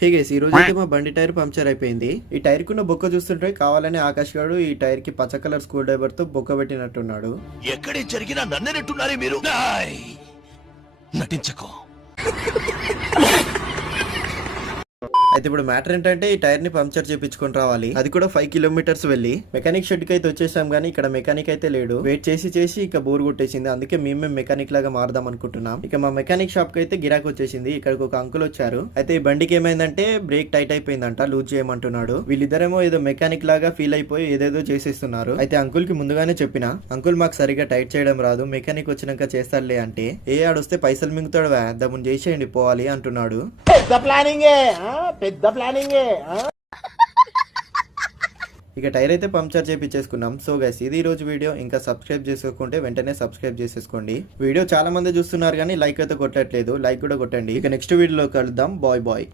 Hey guys, ఈ రోజు అయితే మా బండి టైర్ పంక్చర్ అయిపోయింది. ఈ టైర్ కున్న బొక్క చూస్తుంటే కావాలని ఆకాష్ గాడు ఈ టైర్ కి పచ్చ కలర్ స్క్రూ డ్రైవర్ తో బొక్క పెట్టినట్టున్నాడు. ఎక్కడే జరిగినా నన్నెట్టున్నారే మీరు. నటించకో. అయితే ఇప్పుడు మ్యాటర్ ఏంటంటే ఈ టైర్ ని పంక్చర్ చేపించుకొని రావాలి. అది కూడా 5 కిలోమీటర్స్ వెళ్ళి మెకానిక్ షెడ్ కి అయితే వచ్చేసాం గానీ ఇక్కడ మెకానిక్ అయితే లేడు. వెయిట్ చేసి చేసి ఇక బోర్ కొట్టేసింది. అందుకే మేమే మెకానిక్ లాగా మారదాం అనుకుంటున్నాం. ఇక మా మెకానిక్ షాప్ కి అయితే గిరాక్ వచ్చేసింది. ఇక్కడికి ఒక అంకుల్ వచ్చారు. అయితే ఈ బండికి ఏమైందంటే బ్రేక్ టైట్ అయిపోయిందంట, లూజ్ చేయమంటున్నాడు. వీళ్ళిద్దరేమో ఏదో మెకానిక్ లాగా ఫీల్ అయిపోయి ఏదేదో చేసేస్తున్నారు. అయితే అంకుల్ కి ముందుగానే చెప్పిన, అంకుల్ మాకు సరిగా టైట్ చేయడం రాదు, మెకానిక్ వచ్చినాక చేస్తారులే అంటే, ఏ ఆడొస్తే పైసలు మింగుతాడు దమ్ముని చేసేయండి పోవాలి అంటున్నాడు. పెద్ద ప్లానింగే. ఇక టైర్ అయితే పంక్చర్ చేపించేసుకున్నాం. సో గైస్, ఇది ఈ రోజు వీడియో. ఇంకా సబ్స్క్రైబ్ చేసుకోకుంటే వెంటనే సబ్స్క్రైబ్ చేసేసుకోండి. వీడియో చాలా మంది చూస్తున్నారు కానీ లైక్ అయితే కొట్టట్లేదు, లైక్ కూడా కొట్టండి. ఇక నెక్స్ట్ వీడియోలో కలుద్దాం. Bye bye.